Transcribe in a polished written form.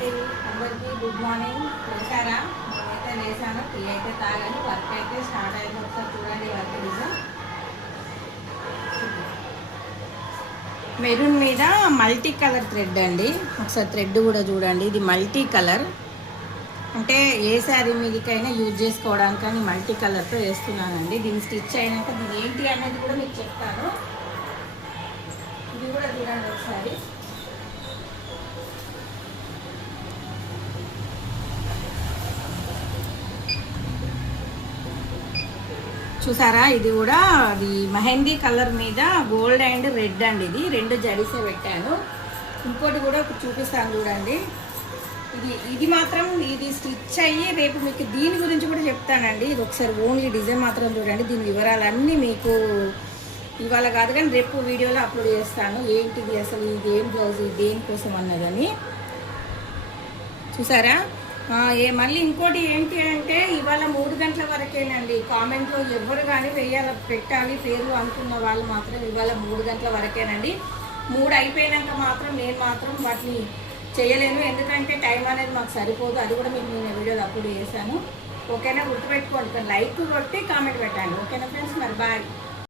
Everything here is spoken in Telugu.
అండి, అందరికీ గుడ్ మార్నింగ్. లేచారా? నేనైతే లేచాను, టీ అయితే తాగాను. వర్క్ అయితే స్టార్ట్ అయింది. ఒకసారి చూడండి వర్క్ డిజైన్. మెరూన్ మీద మల్టీ కలర్ థ్రెడ్ అండి. ఒకసారి థ్రెడ్ కూడా చూడండి. ఇది మల్టీ కలర్, అంటే ఏ శారీ మీదకైనా యూజ్ చేసుకోవడానికి కానీ మల్టీ కలర్తో వేస్తున్నానండి. దీన్ని స్టిచ్ అయినాక దీని ఏంటి అనేది కూడా మీకు చెప్తాను. ఇది కూడా చూడండి ఒకసారి. చూసారా, ఇది కూడా అది మెహందీ కలర్ మీద గోల్డ్ అండ్ రెడ్ అండి. ఇది రెండు జరీసే పెట్టాను. ఇంకోటి కూడా చూపిస్తాను చూడండి. ఇది మాత్రం ఇది స్టిచ్ అయ్యి రేపు మీకు దీని గురించి కూడా చెప్తానండి. ఇది ఒకసారి ఓన్లీ డిజైన్ మాత్రం చూడండి. దీని వివరాలన్నీ మీకు ఇవాళ కాదు కానీ రేపు వీడియోలో అప్లోడ్ చేస్తాను. ఏంటిది అసలు, ఇది ఏం బ్లౌజ్, ఇది దేనికోసం అన్నదని. చూసారా, మళ్ళీ ఇంకోటి ఏంటి అంటే ఇవాళ 3 గంటల వరకేనండి. కామెంట్లో ఎవరు కానీ పెట్టాలి పేరు అనుకున్న వాళ్ళు మాత్రం ఇవాళ 3 గంటల వరకేనండి. 3 అయిపోయినాక మాత్రం నేను మాత్రం వాటిని చేయలేను, ఎందుకంటే టైం అనేది మాకు సరిపోదు. అది కూడా మీకు నేను వీడియోలో అప్లోడ్ చేశాను. ఓకేనా, గుర్తుపెట్టుకోండి. లైక్ కొట్టి కామెంట్ పెట్టండి. ఓకేనా ఫ్రెండ్స్, మరి బాయ్.